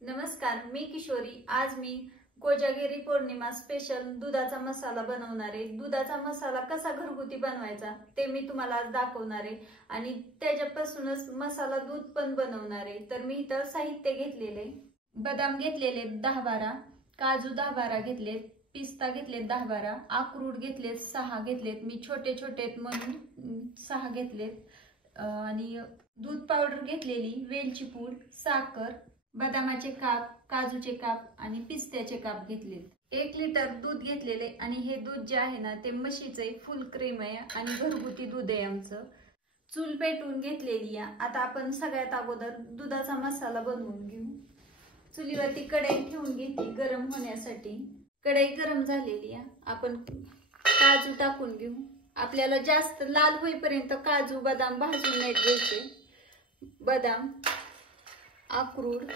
नमस्कार, मी किशोरी। आज मी कोजागिरी पौर्णिमा स्पेशल दुधाचा मसाला बनवणार आहे। दुधाचा मसाला कसा घरगुती बनवायचा ते मी तुम्हाला आज दाखवणार आहे आणि त्याच्यापासूनच मसाला दूध पण बनवणार आहे। तर मी इथं साहित्य घेतलेले, बदाम घेतलेले 10-12, काजू 10-12 घेतलेत, पिस्ता घेतलेत 10-12, अक्रोड घेतलेत 6 घेतलेत, मी छोटे छोटे म्हणून 6 घेतलेत आणि दूध पावडर घेतलेली, वेलची पूड, साखर, बदामाचे काप, काजूचे काप आणि पिस्त्याचे काप घेतलेत। 1 लिटर दूध घेतलेले आणि हे दूध जे आहे ना ते म्हशीचे फुल क्रीम आहे आणि घरगुती दूध आहे आमचं। चूल पेटवून घेतलेली आहे। आता आपण सगळ्यात अगोदर दुधाचा मसाला बनवून घेऊ। चुलीवरती कढई ठेवून घेतली गरम होण्यासाठी। कढई गरम झालेली आहे, आपण काजू टाकून घेऊ। आपल्याला जास्त लाल होईपर्यंत काजू बदाम भाजून नाही घ्यायचे। बदाम, अक्रोड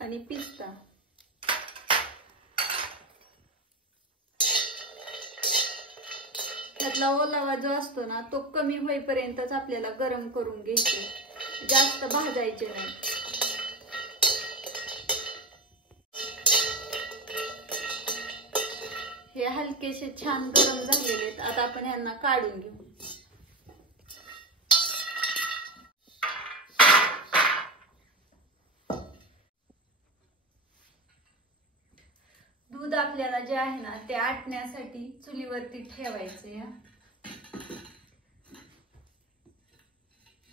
आणि पिस्ता त्यातला ओलावा जो असतो ना तो कमी होईपर्यंतच आपल्याला गरम करून घ्यायचे, जास्त भाजायचे नाही। हे हलकेसे छान गरम झालेले आहेत। आता आपण ह्यांना काढून घेऊ। दूध आपल्याला जे आहे ना ते आटण्यासाठी चुलीवरती ठेवायचे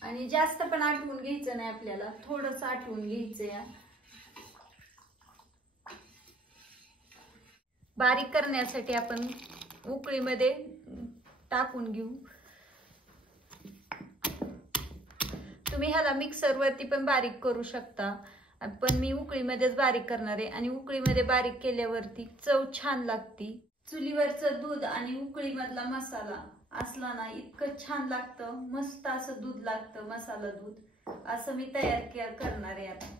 आणि जास्त पण आटवून घ्यायचं नाही, आपल्याला थोडंच आटवून घ्यायचं। बारीक करण्यासाठी आपण उकळीमध्ये टाकून घेऊ। तुम्ही ह्याला मिक्सर वरती पण बारीक करू शकता, पण मी उकळीमध्येच बारीक करणार आहे आणि उकळीमध्ये बारीक केल्यावरती चव छान लागती। चुलीवरचं दूध आणि उकळीमधला मसाला असला ना इतकं छान लागतं, मस्त असं दूध लागतं, मसाला दूध असं मी तयार करणार आहे। आता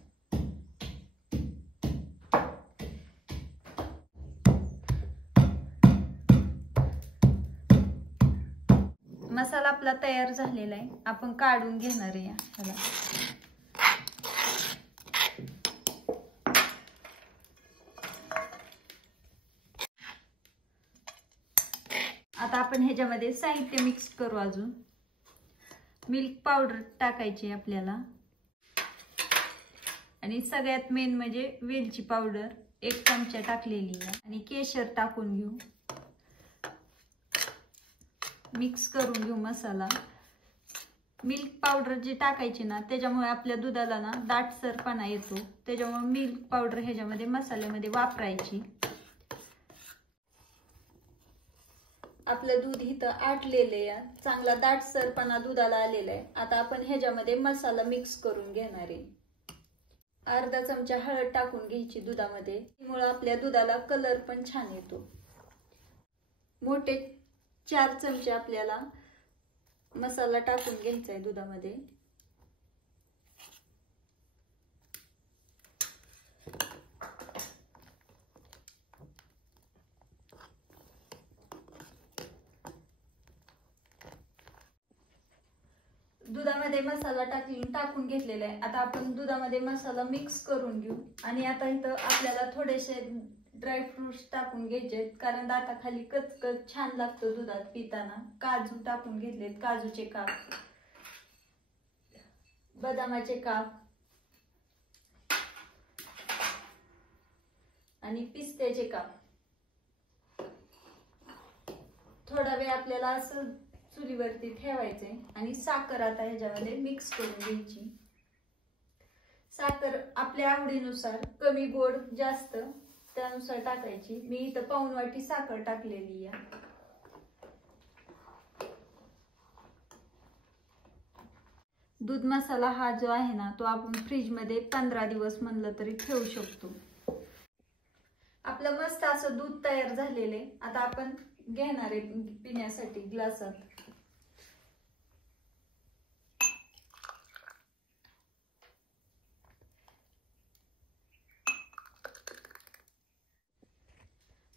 मसाला आपला तयार झालेला आहे, आपण काढून घेणार आहे ह्याला। आता आपण ह्याच्यामध्ये साहित्य मिक्स करू। अजून मिल्क पावडर टाकायची आपल्याला आणि सगळ्यात मेन म्हणजे वेलची पावडर 1 चमचा टाकलेली आहे आणि केशर टाकून घेऊ। मिक्स करून घेऊ मसाला। मिल्क पावडर जी टाकायची ना त्याच्यामुळे आपल्या दुधाला ना दाटसरपणा येतो, त्याच्यामुळे मिल्क पावडर ह्याच्यामध्ये मसाल्यामध्ये वापरायची। आपलं दूध इथं आटलेले आहे, चांगला दाटसरपणा दुधाला आलेला आहे। आता आपण ह्याच्यामध्ये मसाला मिक्स करून घेणार आहे। अर्धा चमचा हळद टाकून घ्यायची दुधामध्ये, त्यामुळे आपल्या दुधाला कलर पण छान येतो। मोठे 4 चमचे आपल्याला मसाला टाकून घ्यायचा आहे दुधामध्ये। दुधामध्ये मसाला टाकून घेतलेला आहे। आता आपण दुधामध्ये मसाला मिक्स करून घेऊ आणि आता इथं आपल्याला थोडेसे ड्रायफ्रुट्स टाकून घ्यायचे, कारण दाताखाली कचकच छान लागतं दुधात पिताना। काजू टाकून घेतलेत, काजूचे काप, बदामाचे काप आणि पिस्त्याचे काप। थोडा वेळ आपल्याला असं चुलीवरती ठेवायचे आणि साखर आता ह्याच्यामध्ये मिक्स करून घ्यायची। साखर आपल्या आवडीनुसार, कमी गोड जास्त त्यानुसार टाकायची। मी इथं पाऊण वाटी साखर टाकलेली आहे। दूध मसाला हा जो आहे ना तो आपण फ्रीज मध्ये 15 दिवस म्हणलं तरी ठेवू शकतो। आपलं मस्त असं दूध तयार झालेले। आता आपण घेणार आहे पिण्यासाठी ग्लासात।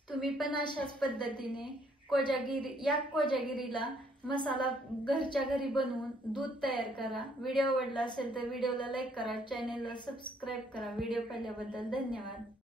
तुम्ही पण अशाच पद्धतीने कोजागिरीला मसाला घरच्या घरी बनवून दूध तयार करा. व्हिडिओ आवडला असेल तर व्हिडिओला लाईक करा, चॅनेलला सबस्क्राईब करा. व्हिडिओ पाहिल्याबद्दल धन्यवाद.